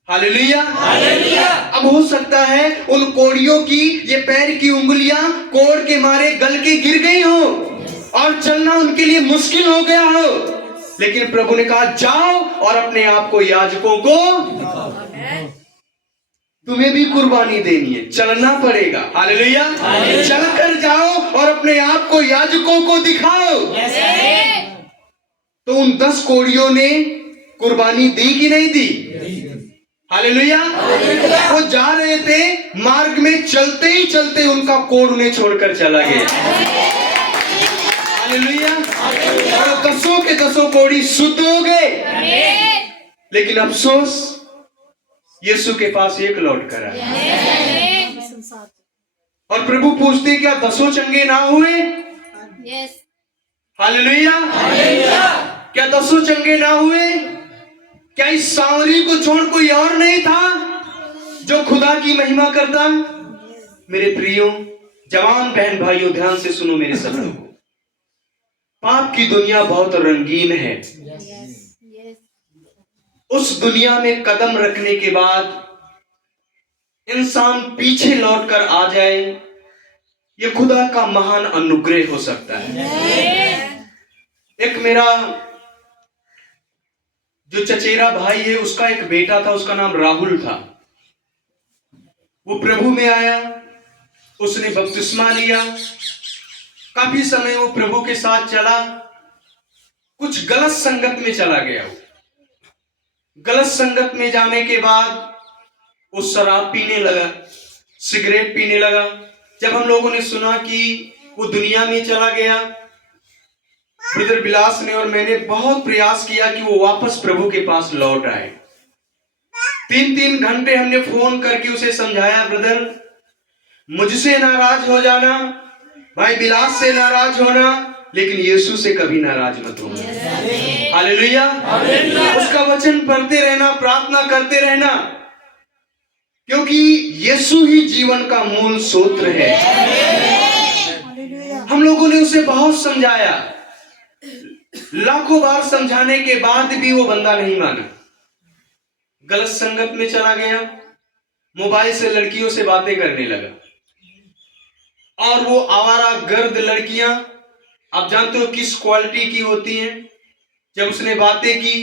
हालेलुया। अब हो सकता है उन कोढ़ियों की ये पैर की उंगलियां कोढ़ के मारे गल के गिर गई हो और चलना उनके लिए मुश्किल हो गया हो, लेकिन प्रभु ने कहा जाओ और अपने आप को याजकों को, तुम्हें भी कुर्बानी देनी है, चलना पड़ेगा। हालेलुया। चलकर जाओ और अपने आप को याजकों को दिखाओ। तो उन 10 कोढ़ियों ने कुर्बानी दी कि नहीं दी? हालेलुया। वो जा रहे थे, मार्ग में चलते ही चलते उनका कोढ़ उन्हें छोड़कर चला गया। हालेलुया। और 10 के 10 कोढ़ी शुद्ध हो गए, लेकिन अफसोस यीशु के पास एक लौट कर आया। और प्रभु पूछते, क्या 10 चंगे ना हुए? हालेलुया। क्या 10 चंगे ना हुए? क्या इस सांवरी को छोड़ कोई और नहीं था जो खुदा की महिमा करता? मेरे प्रियो जवान बहन भाइयों, ध्यान से सुनो मेरे शब्दों को। पाप की दुनिया बहुत रंगीन है। उस दुनिया में कदम रखने के बाद इंसान पीछे लौटकर आ जाए, ये खुदा का महान अनुग्रह हो सकता है। एक मेरा जो चचेरा भाई है, उसका एक बेटा था, उसका नाम राहुल था। वो प्रभु में आया, उसने बपतिस्मा लिया, काफी समय वो प्रभु के साथ चला। कुछ गलत संगत में चला गया। वो गलत संगत में जाने के बाद वो शराब पीने लगा, सिगरेट पीने लगा। जब हम लोगों ने सुना कि वो दुनिया में चला गया, ब्रदर बिलास ने और मैंने बहुत प्रयास किया कि वो वापस प्रभु के पास लौट आए। 3-3 घंटे हमने फोन करके उसे समझाया, ब्रदर मुझसे नाराज हो जाना, भाई बिलास से नाराज होना, लेकिन यीशु से कभी नाराज मत होना। हालेलुया। उसका वचन पढ़ते रहना, प्रार्थना करते रहना, क्योंकि यीशु ही जीवन का मूल सूत्र है। हम लोगों ने उसे बहुत समझाया, लाखों बार समझाने के बाद भी वो बंदा नहीं माना। गलत संगत में चला गया, मोबाइल से लड़कियों से बातें करने लगा, और वो आवारा गर्द लड़कियां, आप जानते हो किस क्वालिटी की होती हैं। जब उसने बातें की,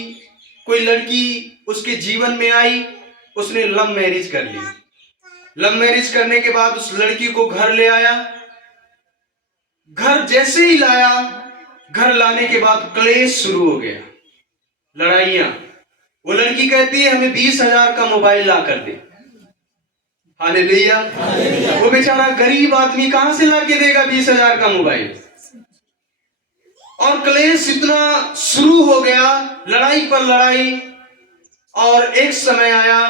कोई लड़की उसके जीवन में आई, उसने लव मैरिज कर ली। लव मैरिज करने के बाद उस लड़की को घर ले आया। घर जैसे ही लाया, घर लाने के बाद क्लेश शुरू हो गया, लड़ाइयां। वो लड़की कहती है हमें 20,000 का मोबाइल ला कर दे। हालेलुया। वो बेचारा गरीब आदमी कहां से ला के देगा 20,000 का मोबाइल। और क्लेश इतना शुरू हो गया, लड़ाई पर लड़ाई। और एक समय आया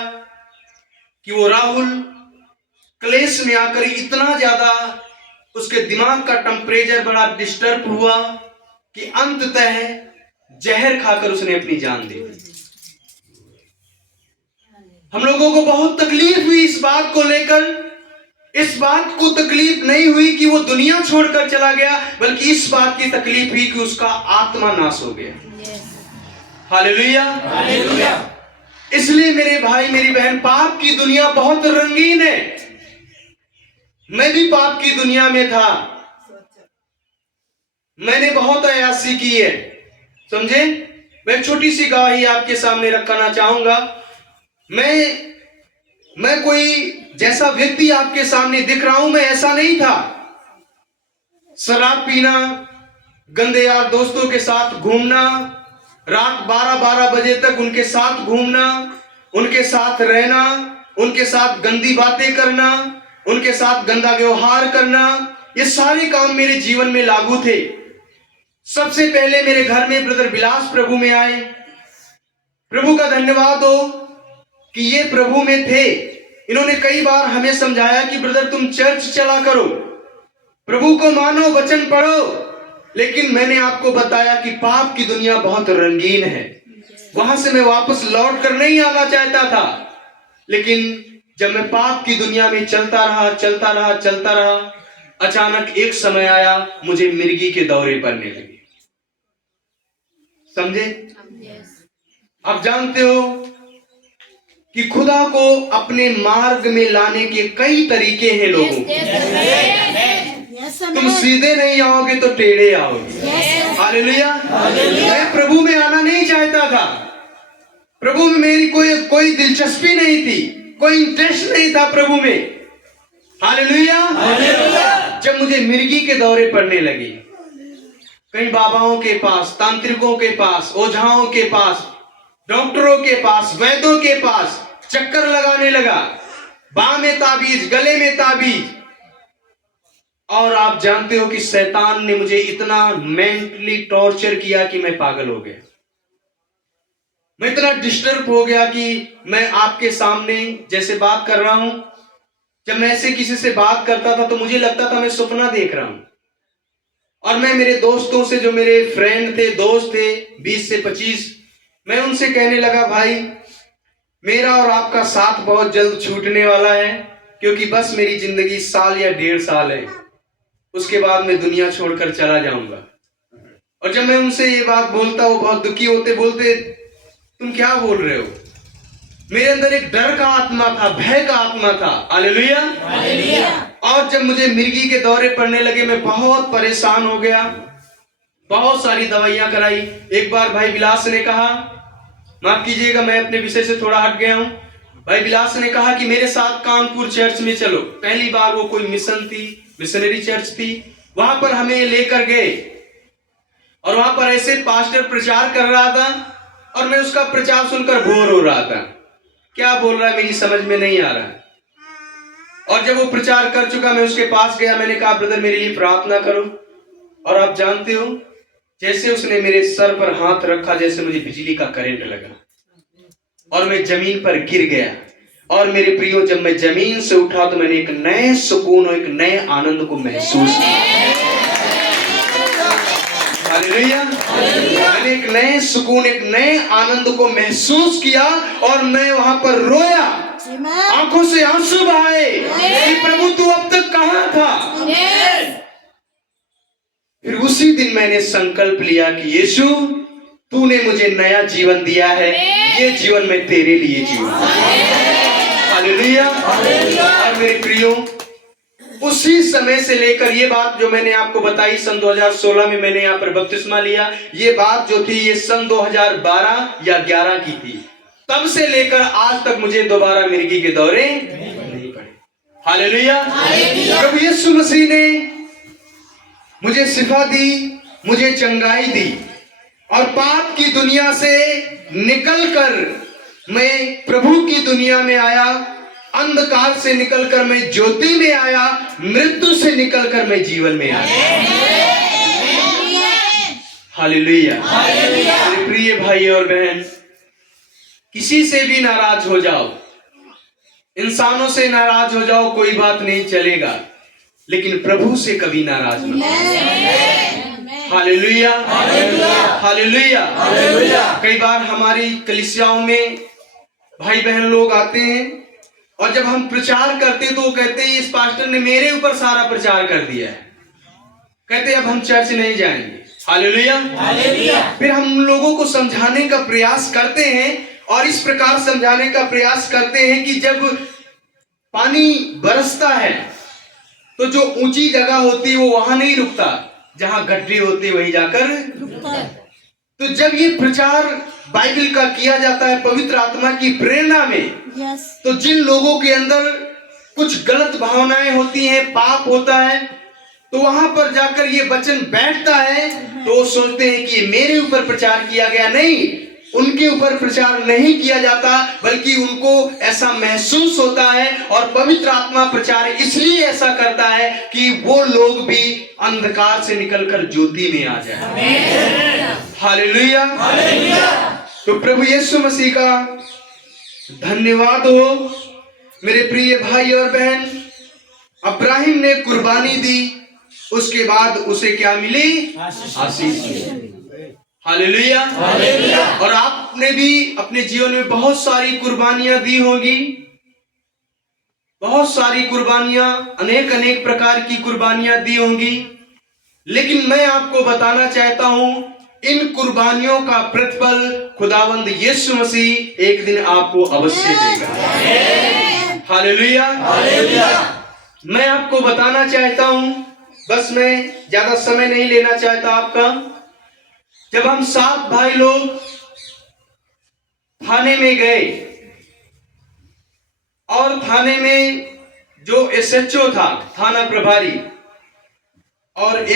कि वो राहुल क्लेश में आकर इतना ज्यादा उसके दिमाग का टेम्परेचर बड़ा डिस्टर्ब हुआ कि अंततः जहर खाकर उसने अपनी जान दी। हम लोगों को बहुत तकलीफ हुई इस बात को लेकर। इस बात को तकलीफ नहीं हुई कि वो दुनिया छोड़कर चला गया, बल्कि इस बात की तकलीफ हुई कि उसका आत्मा नाश हो गया। हालेलुया। इसलिए मेरे भाई मेरी बहन, पाप की दुनिया बहुत रंगीन है। मैं भी पाप की दुनिया में था, मैंने बहुत अयासी की है, समझे। मैं एक छोटी सी गवाही आपके सामने रखना चाहूंगा। मैं कोई जैसा व्यक्ति आपके सामने दिख रहा हूं, मैं ऐसा नहीं था। शराब पीना, गंदे यार दोस्तों के साथ घूमना, रात 12-12 बजे तक उनके साथ घूमना, उनके साथ रहना, उनके साथ गंदी बातें करना, उनके साथ गंदा व्यवहार करना, ये सारे काम मेरे जीवन में लागू थे। सबसे पहले मेरे घर में ब्रदर बिलास प्रभु में आए। प्रभु का धन्यवाद हो कि ये प्रभु में थे। इन्होंने कई बार हमें समझाया कि ब्रदर तुम चर्च चला करो, प्रभु को मानो, वचन पढ़ो। लेकिन मैंने आपको बताया कि पाप की दुनिया बहुत रंगीन है। वहां से मैं वापस लौट कर नहीं आना चाहता था, लेकिन जब मैं पाप की दुनिया में चलता रहा, अचानक एक समय आया, मुझे मिर्गी के दौरे पड़ने लगे। समझे। आप जानते हो कि खुदा को अपने मार्ग में लाने के कई तरीके हैं लोगों को। तुम सीधे नहीं आओगे तो टेढ़े आओगे। हालेलुया। मैं प्रभु में आना नहीं चाहता था, प्रभु में मेरी कोई दिलचस्पी नहीं थी, कोई इंटरेस्ट नहीं था प्रभु में। हालेलुया। जब मुझे मिर्गी के दौरे पड़ने लगे, कई बाबाओं के पास, तांत्रिकों के पास, ओझाओं के पास, डॉक्टरों के पास, वैद्यों के पास चक्कर लगाने लगा, बाह में ताबीज, गले में ताबीज। और आप जानते हो कि शैतान ने मुझे इतना मेंटली टॉर्चर किया कि मैं पागल हो गया। मैं इतना डिस्टर्ब हो गया कि मैं आपके सामने जैसे बात कर रहा हूं, जब मैं ऐसे किसी से बात करता था तो मुझे लगता था मैं सपना देख रहा हूं। और मैं मेरे दोस्तों से, जो मेरे फ्रेंड थे, दोस्त थे 20 से 25, मैं उनसे कहने लगा भाई मेरा और आपका साथ बहुत जल्द छूटने वाला है, क्योंकि बस मेरी जिंदगी साल या 1.5 साल है, उसके बाद मैं दुनिया छोड़कर चला जाऊंगा। और जब मैं उनसे ये बात बोलता, वो बहुत दुखी होते, बोलते तुम क्या बोल रहे हो। मेरे अंदर एक डर का आत्मा था, भय का आत्मा था। हालेलुया। और जब मुझे मिर्गी के दौरे पड़ने लगे, मैं बहुत परेशान हो गया, बहुत सारी दवाइयां कराई। एक बार भाई विलास ने कहा, माफ कीजिएगा मैं अपने विषय से थोड़ा हट गया हूं, भाई विलास ने कहा कि मेरे साथ कानपुर चर्च में चलो। पहली बार वो कोई मिशन थी, मिशनरी चर्च थी, वहां पर हमें लेकर गए और वहां पर ऐसे पास्टर प्रचार कर रहा था और मैं उसका प्रचार सुनकर बोर हो रहा था। क्या बोल रहा है मेरी समझ में नहीं आ रहा। और जब वो प्रचार कर चुका, मैं उसके पास गया, मैंने कहा ब्रदर मेरे लिए प्रार्थना करो। और आप जानते हो, जैसे उसने मेरे सर पर हाथ रखा, जैसे मुझे बिजली का करंट लगा और मैं जमीन पर गिर गया। और मेरे प्रियो, जब मैं जमीन से उठा तो मैंने एक नए सुकून और एक नए आनंद को महसूस किया। हालेलुया। मैंने एक नए सुकून, एक नए आनंद को महसूस किया और मैं वहां पर रोया, आंखों से आंसू बहाए कि प्रभु तू अब तक कहां था। फिर उसी दिन मैंने संकल्प लिया कि यीशु तूने मुझे नया जीवन दिया है, ये जीवन मैं तेरे लिए जीऊंगा। हालेलुया। और मेरे प्रियो, उसी समय से लेकर ये बात जो मैंने आपको बताई, सन 2016 में मैंने यहाँ पर बपतिस्मा लिया, ये बात जो थी ये सन 2012 या 11 की थी। तब से लेकर आज तक मुझे दोबारा मिर्गी के दौरे नहीं पड़े। हालेलुया। प्रभु यीशु मसीह ने मुझे शिफा दी, मुझे चंगाई दी और पाप की दुनिया से निकलकर मैं प्रभु की दुनिया में आया। अंधकार से निकलकर मैं ज्योति में आया, मृत्यु से निकलकर मैं जीवन में आया। हालेलुया। मेरे प्रिय भाई और बहन, किसी से भी नाराज हो जाओ, इंसानों से नाराज हो जाओ, कोई बात नहीं, चलेगा, लेकिन प्रभु से कभी नाराज मत हो। हालेलुया। हालेलुया। कई बार हमारी कलीसियाओं में भाई बहन लोग आते हैं और जब हम प्रचार करते तो वो कहते हैं इस पास्टर ने मेरे ऊपर सारा प्रचार कर दिया है, कहते अब हम चर्च नहीं जाएंगे। हालेलुया। फिर हम लोगों को समझाने का प्रयास करते हैं और इस प्रकार समझाने का प्रयास करते हैं कि जब पानी बरसता है तो जो ऊंची जगह होती है वो वहां नहीं रुकता, जहां गड्ढे होते वहीं जाकर रुकता है। तो जब ये प्रचार बाइबल का किया जाता है पवित्र आत्मा की प्रेरणा में, तो जिन लोगों के अंदर कुछ गलत भावनाएं होती हैं, पाप होता है, तो वहां पर जाकर ये वचन बैठता है तो वो सोचते हैं कि मेरे ऊपर प्रचार किया गया। नहीं, उनके ऊपर प्रचार नहीं किया जाता, बल्कि उनको ऐसा महसूस होता है और पवित्र आत्मा प्रचार इसलिए ऐसा करता है कि वो लोग भी अंधकार से निकलकर ज्योति में आ जाए। हालेलुया। तो प्रभु यीशु मसीह का धन्यवाद हो। मेरे प्रिय भाई और बहन, अब्राहिम ने कुर्बानी दी, उसके बाद उसे क्या मिली? आशीष मिली। हालेलुया। और आपने भी अपने जीवन में बहुत सारी कुर्बानियां दी होंगी, बहुत सारी कुर्बानियां, अनेक अनेक प्रकार की कुर्बानियां दी होंगी, लेकिन मैं आपको बताना चाहता हूं इन कुर्बानियों का प्रतिफल खुदावंद यीशु मसीह एक दिन आपको अवश्य देगा। हालेलुया। मैं आपको बताना चाहता हूं, बस मैं ज्यादा समय नहीं लेना चाहता आपका। जब हम 7 भाई लोग थाने में गए और थाने में जो एसएचओ था, थाना प्रभारी, और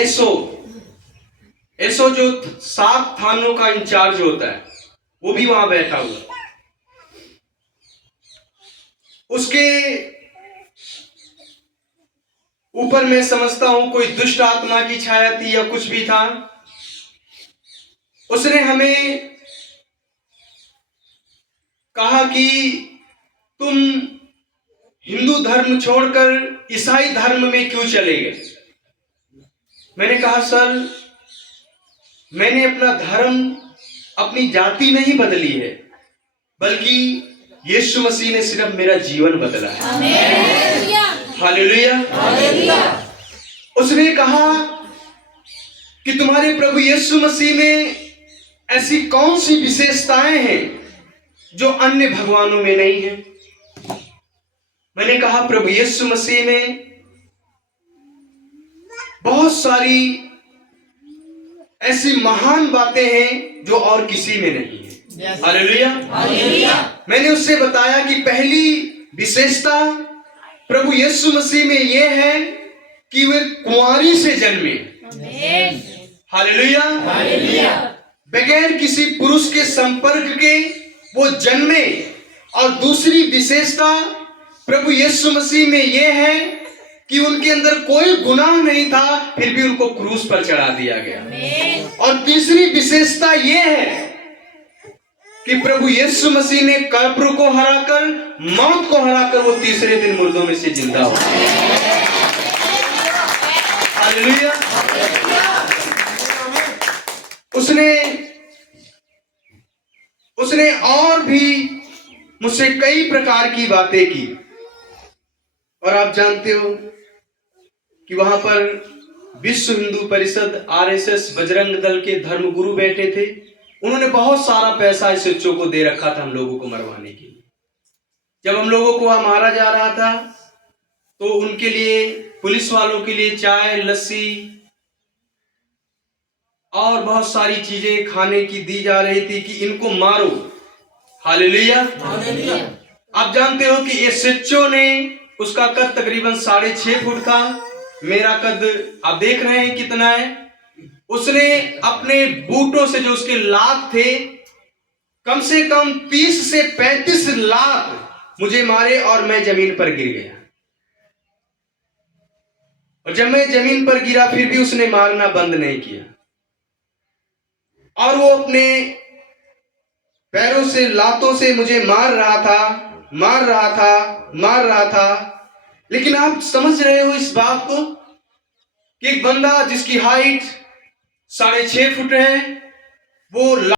एसओ जो 7 थानों का इंचार्ज होता है, वो भी वहां बैठा हुआ। उसके ऊपर मैं समझता हूं कोई दुष्ट आत्मा की छाया थी या कुछ भी था। उसने हमें कहा कि तुम हिंदू धर्म छोड़कर ईसाई धर्म में क्यों चले गए? मैंने कहा सर, मैंने अपना धर्म, अपनी जाति नहीं बदली है, बल्कि यीशु मसीह ने सिर्फ मेरा जीवन बदला है। हालेलुया। उसने कहा कि तुम्हारे प्रभु यीशु मसीह में ऐसी कौन सी विशेषताएं हैं जो अन्य भगवानों में नहीं है? मैंने कहा प्रभु यीशु मसीह में बहुत सारी ऐसी महान बातें हैं जो और किसी में नहीं है। हालेलुया। मैंने उससे बताया कि पहली विशेषता प्रभु यीशु मसीह में यह है कि वे कुंवारी से जन्मे। हालेलुया। बगैर किसी पुरुष के संपर्क के वो जन्मे। और दूसरी विशेषता प्रभु यीशु मसीह में यह है कि उनके अंदर कोई गुनाह नहीं था, फिर भी उनको क्रूस पर चढ़ा दिया गया। और तीसरी विशेषता यह है कि प्रभु यीशु मसीह ने कब्र को हराकर, मौत को हराकर वो तीसरे दिन मुर्दों में से जिंदा हो। हालेलुया। उसने और भी मुझसे कई प्रकार की बातें की। और आप जानते हो कि वहां पर विश्व हिंदू परिषद, आरएसएस, बजरंग दल के धर्मगुरु बैठे थे। उन्होंने बहुत सारा पैसा इस बच्चों को दे रखा था हम लोगों को मरवाने के लिए। जब हम लोगों को वहां मारा जा रहा था तो उनके लिए, पुलिस वालों के लिए चाय, लस्सी और बहुत सारी चीजें खाने की दी जा रही थी कि इनको मारो। हालेलुया। आप जानते हो कि एसएचओ ने, उसका कद तकरीबन 6.5 फुट था। मेरा कद आप देख रहे हैं कितना है। उसने अपने बूटों से, जो उसके लात थे, कम से कम 30 से 35 लात मुझे मारे और मैं जमीन पर गिर गया। और जब मैं जमीन पर गिरा फिर भी उसने मारना बंद नहीं किया। और वो अपने पैरों से, लातों से मुझे मार रहा था। लेकिन आप समझ रहे हो इस बात को कि एक बंदा जिसकी हाइट 6.5 फुट है, वो